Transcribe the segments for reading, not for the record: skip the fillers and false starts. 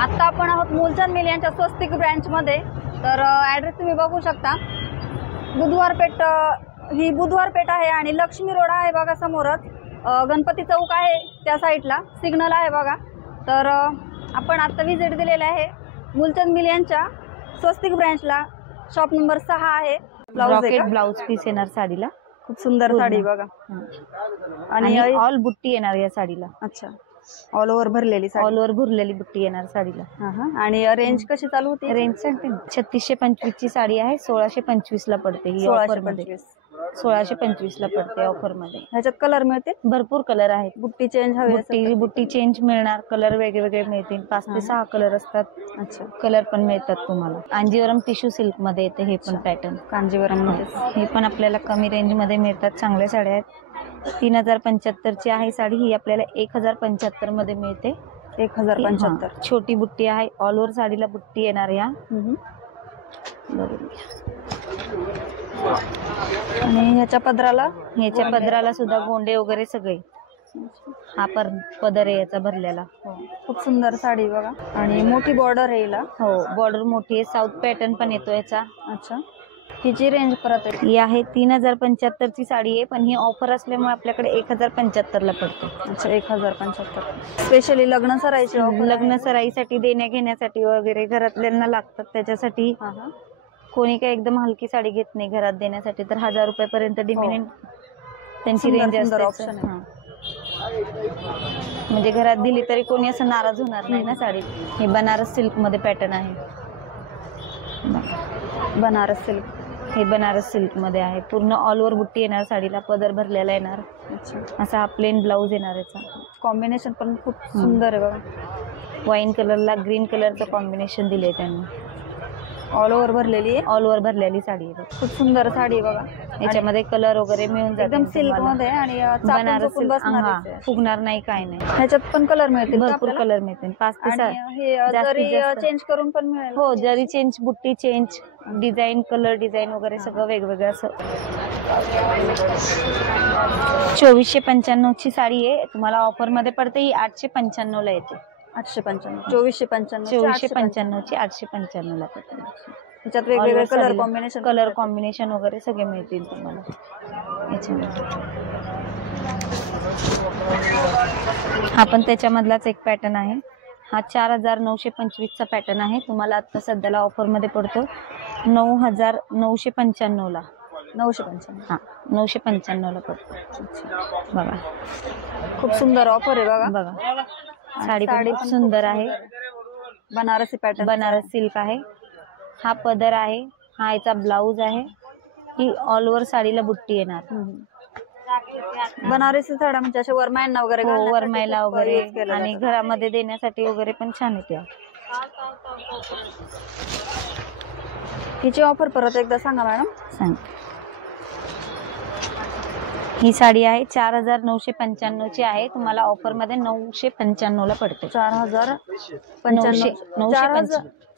आता आपण आहोत मूलचंद मिल यांच्या स्वस्तिक ब्रँचमध्ये। तर ॲड्रेस तुम्ही बघू शकता, बुधवार पेठ, ही बुधवार पेठ आहे आणि लक्ष्मी रोड आहे बघा समोरच। गणपती चौक आहे त्या साईडला, सिग्नल आहे बघा। तर आपण आता विजिट दिलेला आहे मूलचंद मिल यांच्या स्वस्तिक ब्रँचला। शॉप नंबर 6 आहे। ब्लाउज पीस येणार साडीला, खूप सुंदर साडी बघा आणि ऑल बुट्टी येणार या साडीला। अच्छा, ऑल ओव्हर भरलेली साडी, ऑल ओव्हर भरलेली बुट्टी येणार साडीला। आणि रेंज कशी चालू होती? रेंज सांगते, 3625 ची साडी आहे, 1625 ला पडते ही ऑफर मध्ये। 1625 ला पडते ऑफर मध्ये। ह्याच्यात कलर मिळते, भरपूर कलर आहेत। बुट्टी चेंज हवी, बुट्टी चेंज मिळणार, कलर वेगवेगळे मिळतील, 5 ते 6 कलर असतात। अच्छा, कलर पण मिळतात तुम्हाला। कांजीवरम टिश्यू सिल्क मध्ये येते हे पण पॅटर्न, कांजीवरम मध्ये। हे पण आपल्याला कमी रेंज मध्ये मिळतात, चांगल्या साड्या आहेत। 3075 ची आहे साडी, ही आपल्याला 1075 मध्ये मिळते। 1075। छोटी बुट्टी आहे, ऑल ओव्हर साडीला बुट्टी येणार या। आणि ह्याच्या पदराला सुद्धा गोंडे वगैरे सगळे, हा पदर आहे याचा भरलेला। खूप सुंदर साडी बघा, आणि मोठी बॉर्डर आहे हिला। हो, बॉर्डर मोठी आहे, साऊथ पॅटर्न पण येतो याचा। अच्छा, हिची रेंज परत ही आहे 3075 ची साडी आहे, पण ही ऑफर असल्यामुळे आपल्याकडे 1075 ला पडते। अच्छा, 1075। स्पेशली लग्न सराईची ऑफर, लग्न सराईसाठी, देण्या घेण्यासाठी वगैरे घरातल्यांना लागतात, त्याच्यासाठी। कोणी काही एकदम हलकी साडी घेत नाही घरात देण्यासाठी, तर 1000 रुपयापर्यंत डिमिनिट त्यांची रेंज असते। म्हणजे घरात दिली तरी कोणी असं नाराज होणार नाही ना साडी। हे बनारस सिल्क मध्ये पॅटर्न आहे, बनारस सिल्क। हे बनारस सिल्क मध्ये आहे, पूर्ण ऑल ओव्हर बुट्टी येणार साडीला, पदर भरलेला येणार। असा हा प्लेन ब्लाउज येणार याचा। कॉम्बिनेशन पण खूप सुंदर आहे बघा, वाईन कलरला ग्रीन कलरचं कॉम्बिनेशन दिले त्यांनी। ऑल ओव्हर भरलेली आहे, ऑल ओव्हर भरलेली साडी आहे, खूप सुंदर साडी बघा। याच्यामध्ये कलर वगैरे मिळून जाते, एकदम सिल्क मध्ये आणि बनारस सिल्क, फुगणार नाही काय नाही। ह्याच्यात पण कलर मिळतील, भरपूर कलर मिळतील, 5 ते 7। हे जरी चेंज करून पण मिळेल। हो, जरी चेंज, बुट्टी चेंज, डिझाईन, कलर डिझाईन वगैरे सगळं वेगवेगळं असं। 2495 ची साडी आहे, तुम्हाला ऑफर मध्ये पडते, ही 895 ला येते। 895, 2495 ची 895 ला पडते। त्याच्यात वेगवेगळे कलर कॉम्बिनेशन वगैरे सगळे मिळतील तुम्हाला याच्यामध्ये। हा पण त्याच्यामधलाच एक पॅटर्न आहे, हा 4925 चा पॅटर्न आहे, तुम्हाला आता सध्याला ऑफर मध्ये पडतो 9995 ला। 995, हा 995 ला पडतो बघा। खूप सुंदर ऑफर आहे बघा। साडी पण खूप सुंदर आहे, बनारसी पॅटर्न, बनारस सिल्क आहे। हा पदर आहे, हा याचा ब्लाउज आहे, ही ऑल ओव्हर साडीला बुट्टी येणार। बनारसी साड्या म्हणजे अशा वरमायला वगैरे, वरमायला वगैरे आणि घरामध्ये देण्यासाठी वगैरे पण छान येते। हिची ऑफर परत एकदा सांगा मॅडम। सांग, ही साडी आहे 4995 ची आहे, तुम्हाला ऑफर मध्ये 995 ला पडते।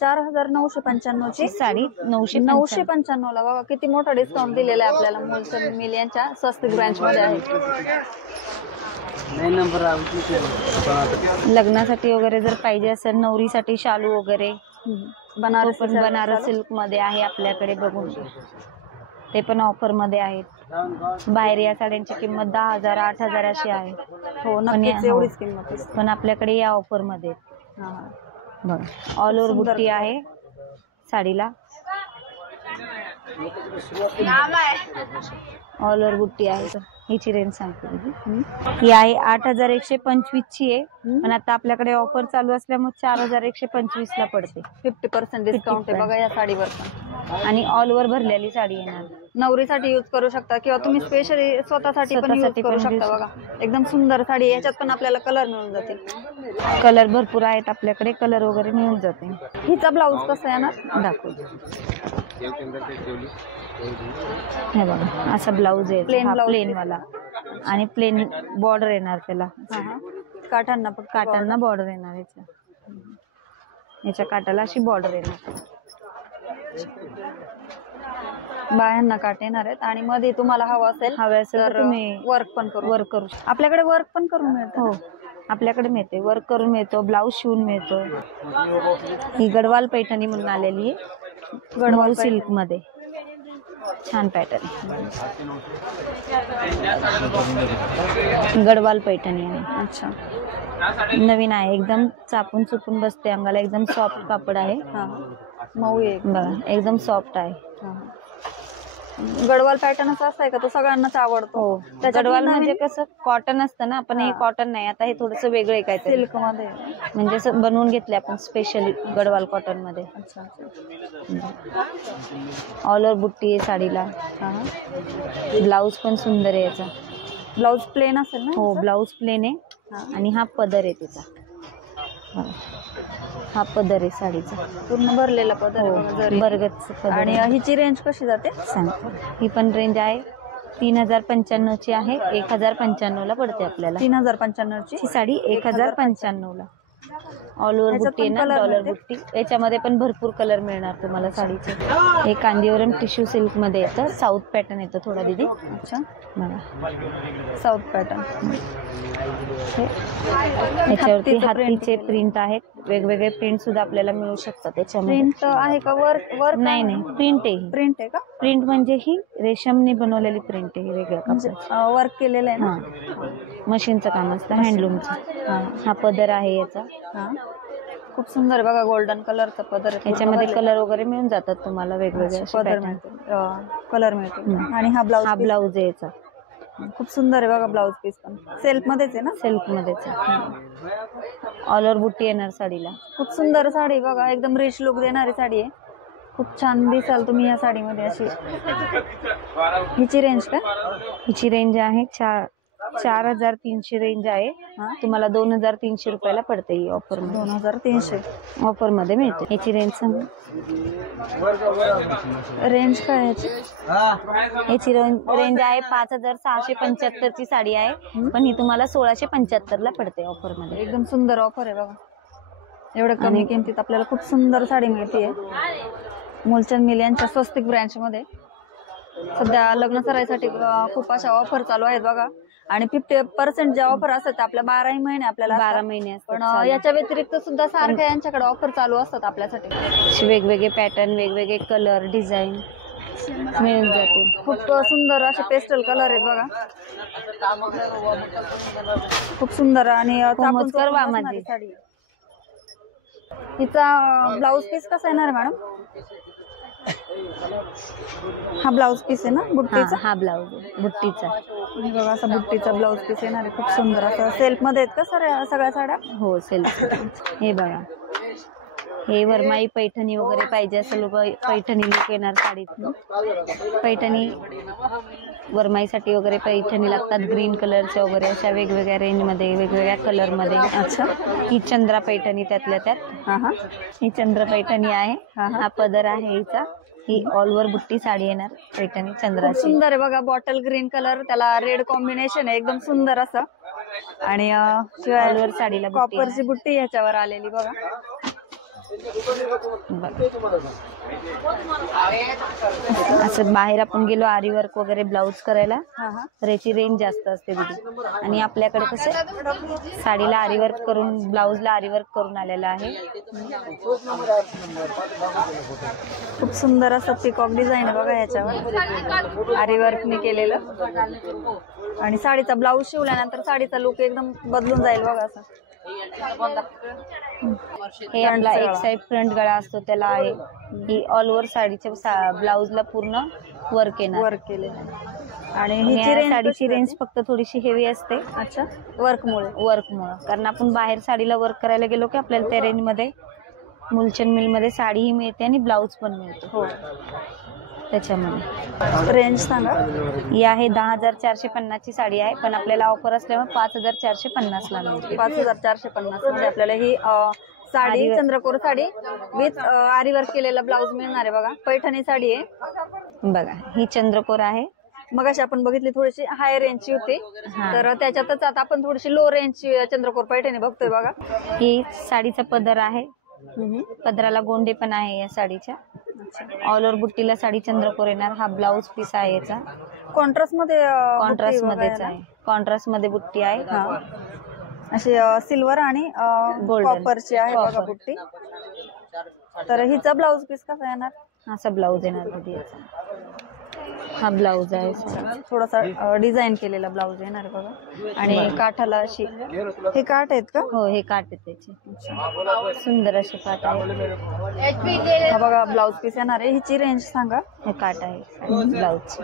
4995 ची साडी 995 ला बघा, किती मोठा डिस्काउंट दिलेला आहे आपल्याला मूलचंद मिल यांच्या स्वस्तिक ब्रँच मध्ये आहे। लग्नासाठी वगैरे जर पाहिजे असेल, नवरीसाठी शालू वगैरे, बनारस सिल्क मध्ये आहे आपल्याकडे, बघून ते पण ऑफर मध्ये आहेत। बाहेर या साड्यांची किंमत 10,000 8,000 अशी आहे। हो, नक्कीच एवढीच किंमत, पण आपल्याकडे या ऑफर मध्ये बघा, ऑल ओव्हर बुट्टी आहे साडीला, ऑल ओव्हर बुट्टी आहे। हिची रेंज सांगते ही आहे 8125 ची आहे, पण आता आपल्याकडे ऑफर चालू असल्यामुळे 4125 ला पडते। 50% डिस्काउंट आहे बघा या साडीवर पण, आणि ऑल ओव्हर भरलेली साडी येणार। नवरीसाठी यूज करू शकता किंवा तुम्ही स्पेशली स्वतःसाठी पण यूज करू शकता बघा। एकदम सुंदर साडी, याच्यात पण आपल्याला कलर मिळून जातील, कलर भरपूर आहेत आपल्याकडे, कलर वगैरे मिळून जाते। हिचा ब्लाऊज कसा आहे ना, दाखवते हे बघा, असा ब्लाऊज आहे, प्लेन वाला, आणि प्लेन बॉर्डर येणार त्याला, काठांना बॉर्डर येणार याच्या काठाला अशी बॉर्डर येणार। बायांना काट येणार आहेत, आणि मध्ये तुम्हाला हवं असेल तर तुम्ही वर्क पण करू, आपल्याकडे वर्क पण करून मिळतं। हो, आपल्याकडे मिळते, वर्क करून मिळतो, ब्लाऊज शिवून मिळतो. ही गडवाल पैठणी म्हणून आलेली आहे, गडवाल सिल्क मध्ये छान पॅटर्न. गडवाल पैठणी आहे. अच्छा, नवीन आहे, एकदम चापून चुपून बसते अंगाला, एकदम सॉफ्ट कापड आहे. हा, मऊ आहे बघा, एकदम सॉफ्ट आहे. गडवाल पॅटर्न असं आहे का, तो सगळ्यांनाच आवडतो. हो, गडवाल म्हणजे कसं कॉटन असतं ना, पण हे कॉटन नाही, आता हे थोडस वेगळं आहे काहीतरी, सिल्क मध्ये म्हणजे असं बनवून घेतले आपण स्पेशली गडवाल कॉटन मध्ये. अच्छा, ऑल ओव्हर बुट्टी आहे साडीला. ब्लाऊज पण सुंदर आहे याचा. ब्लाऊज प्लेन असेल ना? हो, ब्लाऊज प्लेन आहे आणि हा पदर आहे तिचा. हा पदर आहे साडीचा, पूर्ण भरलेला पदर आहे, बरगतच पदर. आणि हिची रेंज कशी जाते सांगतो, ही पण रेंज आहे 3095 ची आहे, 1095 ला पडते आपल्याला. 3095 ची ही साडी 1095 ला. ऑल ओव्हर बुट्टी ना, डॉलर बुट्टी. याच्यामध्ये पण भरपूर कलर मिळणार तुम्हाला साडीचे. हे कांदीवरम टिश्यू सिल्क मध्ये येतं, साऊथ पॅटर्न येतं थोडा दीदी. अच्छा, बघा साऊथ पॅटर्न. याच्यावरती हातीचे प्रिंट आहेत, वेगवेगळे प्रिंट सुद्धा आपल्याला मिळू शकतात त्याच्यामध्ये. प्रिंट आहे का? वर्क नाही नाही, प्रिंट आहे. प्रिंट आहे का? प्रिंट म्हणजे ही रेशमने बनवलेली प्रिंट आहे, वेगळ्या कापडाची. वर्क केलेलं आहे ना, मशीनचं काम असतं, हँडलूमचं. हा पदर आहे याचा. खूप सुंदर आहे बघा, गोल्डन कलरचा पदर. याच्यामध्ये कलर वगैरे मिळून जातात तुम्हाला, वेगवेगळे पदर मिळतो, कलर मिळतो. आणि हा ब्लाऊज आहे याचा. खूप सुंदर आहे बघा, ब्लाऊज पीस पण सेल्फ मध्येच आहे ना? सिल्क मध्येच. ऑल ओव्हर बुट्टी येणार साडीला. खूप सुंदर साडी बघा, एकदम रिच लुक देणारी साडी आहे. खूप छान दिसाल तुम्ही या साडीमध्ये अशी. हिची रेंज काय? हिची रेंज आहे 4300 रेंज आहे. तुम्हाला 2300 रुपयाला पडते ही ऑफर मध्ये. 2300 ऑफर मध्ये मिळते. याची रेंज सांग. रेंज काय याची? याची रेंज आहे 5675 ची साडी आहे, पण ही तुम्हाला 1675 ला पडते ऑफर मध्ये. एकदम सुंदर ऑफर आहे बघा, एवढ्या कमी किमतीत आपल्याला खूप सुंदर साडी मिळते. मूलचंद मिल यांच्या स्वस्तिक ब्रँच मध्ये सध्या लग्न सराईसाठी खूप अशा ऑफर चालू आहेत बघा. आणि 50% जे ऑफर असतात आपल्या 12 महिने आपल्याला 12 महिने असतात. पण याच्या व्यतिरिक्त सुद्धा सारख्या यांच्याकडे ऑफर चालू असतात आपल्यासाठी. वेगवेगळे पॅटर्न, वेगवेगळे कलर, डिझाईन मिळून जाते. खूप सुंदर असे पेस्टल कलर आहेत बघा, खूप सुंदर. आणि साडी. हिचा ब्लाऊज पीस कसा येणार आहे मॅडम? हा ब्लाऊज पीस आहे ना बुट्टीचा? हा ब्लाऊज बुट्टीचा बघा, असा बुट्टीचा ब्लाऊज पीस येणार आहे, खूप सुंदर. असं सेल्फ मध्ये आहेत का सगळ्या साड्या? हो, सेल्फ. हे बघा, हे वरमाई पैठणी वगैरे पाहिजे असेल, पैठणी लुक येणार साडीत. पैठणी वरमाईसाठी वगैरे पैठणी लागतात, ग्रीन कलरच्या वगैरे अशा वेगवेगळ्या रेंज मध्ये, वेगवेगळ्या कलर मध्ये. अच्छा, ही चंद्रा पैठणी त्यातल्या त्यात. ही चंद्र पैठणी आहे. हा पदर आहे हिचा. ही ऑल ओव्हर बुट्टी साडी येणार पैठणी चंद्राची. सुंदर आहे बघा, बॉटल ग्रीन कलर, त्याला रेड कॉम्बिनेशन आहे, एकदम सुंदर असं. आणि ऑल ओव्हर साडीला कॉपरची बुट्टी ह्याच्यावर आलेली बघा. असं बाहेर आपण गेलो आरी वर्क वगैरे ब्लाऊज करायला, तर याची रेंज जास्त असते दीदी. आणि आपल्याकडे कसं साडीला आरी वर्क करून, ब्लाऊजला आरी वर्क करून आलेला आहे. खूप सुंदर असं पिकॉक डिझाईन आहे बघा ह्याच्यावर, आरी वर्कने केलेलं. आणि साडीचा ब्लाऊज शिवल्यानंतर साडीचा लुक एकदम बदलून जाईल बघा असं. हे आपला एक साइड फ्रंट गळा असतो त्याला आहे. ही ऑल ओव्हर साडीच्या ब्लाऊजला पूर्ण वर्क येणार, वर्क केलेलं. आणि ही साडीची रेंज फक्त थोडीशी हेवी असते. अच्छा, वर्कमुळे कारण आपण बाहेर साडीला वर्क करायला गेलो की आपल्याला त्या रेंज मध्ये मूलचंद मिल मध्ये साडीही मिळते आणि ब्लाऊज पण मिळतो. हो, त्याच्यामध्ये रेंज सांगा. ही आहे 10,450 ची साडी आहे, पण आपल्याला ऑफर असल्यामुळे 5,450 ला मिळते. 5,450 मध्ये आपल्याला ही साडी, चंद्रकोर साडी विथ आरी वर्क केलेला ब्लाऊज मिळणार आहे बघा. पैठणी साडी आहे बघा, ही चंद्रकोर आहे. मग अशी आपण बघितली थोडीशी हाय रेंजची होती, तर त्याच्यातच आता आपण थोडीशी लो रेंजची चंद्रकोर पैठणी बघतोय बघा. ही साडीचा पदर आहे, पदराला गोंडे पण आहे या साडीच्या. ऑल ओव्हर बुट्टीला साडी चंद्रकोर येणार. हा ब्लाऊज पीस आहे याचा, कॉन्ट्रास्ट मध्येच आहे. कॉन्ट्रास्ट मध्ये बुट्टी आहे. अशी सिल्वर आणि Golden. कॉपरची आहे बघा Copper. बुट्टी. तर हिचा ब्लाऊज पीस कसा येणार? असा ब्लाऊज येणार दीदी याचा. हा ब्लाऊज आहे थोडासा डिझाईन केलेला ब्लाऊज येणार बघा. आणि काठाला अशी हे काठ आहेत का? हो हे काट आहे त्याचे सुंदर असे काट आहे. हा बघा ब्लाऊज पीस येणार आहे. हिची रेंज सांगा. हे काट आहे ब्लाऊज.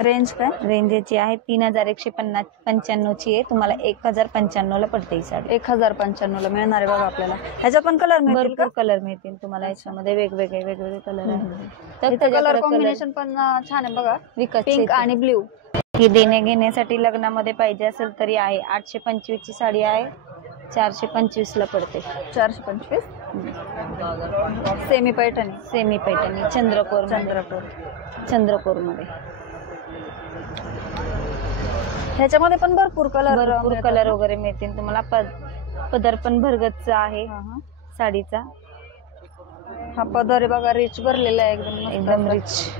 रेंज काय? रेंज याची आहे 3195 ची आहे. तुम्हाला 1095 ला पडते ही साडी. 1095 ला मिळणार आहे बघा आपल्याला. ह्याच्यात पण कलर मिळतील का? भरपूर कलर मिळतील तुम्हाला याच्यामध्ये वेगवेगळे कलर आहेत. तर कलर कॉम्बिनेशन पण छान आहे बघा. विकत पिंक आणि ब्ल्यू. हे देण्या घेण्यासाठी लग्नामध्ये पाहिजे असेल तरी आहे. 825 ची साडी आहे. 425 ला पडते. 425 सेमी पैठणी. सेमी पैठणी चंद्रकोर मध्ये. ह्याच्यामध्ये पण भरपूर भरपूर कलर वगैरे मिळतील तुम्हाला. पदर पण भरगतचा आहे साडीचा. हा पदर आहे बघा रिच भरलेला आहे एकदम रिच.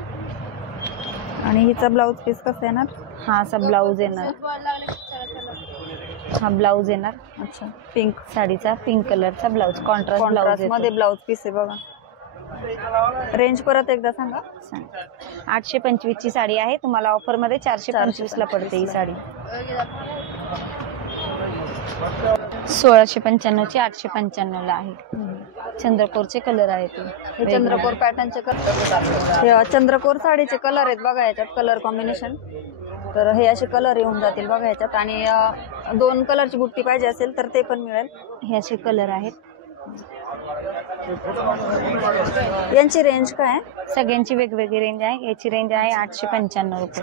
आणि हिचा ब्लाऊज पीस कसा येणार? हा असा ब्लाऊज येणार. हा ब्लाऊज येणार. अच्छा पिंक साडीचा पिंक कलरचा ब्लाऊज. कॉन्ट्रास्ट मध्ये ब्लाऊज पीस आहे बघा. रेंज परत एकदा सांगा. 825 ची साडी आहे. तुम्हाला ऑफर मध्ये 425 ला पडते ही साडी. 1695 ची 895 ला आहे. चंद्रकोरचे कलर आहेत. हे चंद्रकोर पॅटर्नचे कलर. चंद्रकोर साडीचे कलर आहेत बघा याच्यात. Colour combination. तर हे असे कलर येऊन जातील बघा याच्यात. आणि 2 कलरची बुट्टी पाहिजे असेल तर ते पण मिळेल. हे असे कलर आहेत. यांची रेंज काय आहे? सगळ्यांची वेगवेगळी रेंज आहे. याची रेंज आहे 895 रुपये.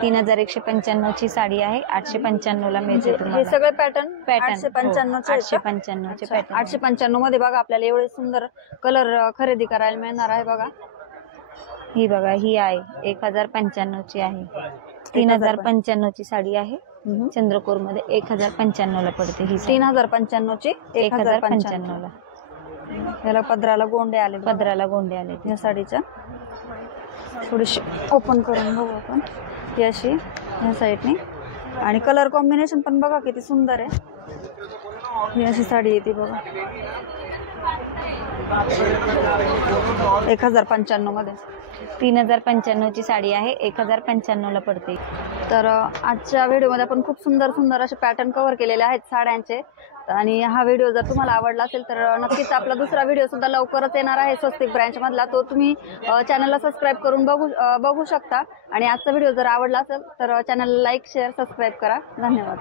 3195 ची साडी आहे. 895 ला मिळते हे तुम्हाला. सगळे पॅटर्न 895 चे 895 895 मध्ये बघा आपल्याला एवढे सुंदर कलर खरेदी करायला मिळणार आहे बघा. ही बघा ही आहे 1095 ची आहे. 3095 ची साडी आहे. चंद्रकोर मध्ये 1095 ला पडते ही. 3095 ची 1095 ला. याला पदराला गोंडे आले. या साडीच्या थोडीशी ओपन करून बघू आपण. ही अशी ह्या साईडने. आणि कलर कॉम्बिनेशन पण बघा किती सुंदर आहे. ही अशी साडी येते बघा 1095 मध्ये. 3095 ची साडी आहे. 1095 ला पडते. तर आजच्या व्हिडिओमध्ये आपण खूप सुंदर असे पॅटर्न कव्हर केलेले आहेत साड्यांचे. आणि हा व्हिडिओ जर तुम्हाला आवडला असेल तर नक्कीच आपला दुसरा व्हिडिओ सुद्धा लवकरच येणार आहे स्वस्तिक ब्रँच मधला. तो तुम्ही चॅनलला सबस्क्राईब करून बघू शकता. आणि आजचा व्हिडिओ जर आवडला असेल तर चॅनलला लाईक शेअर सबस्क्राईब करा. धन्यवाद.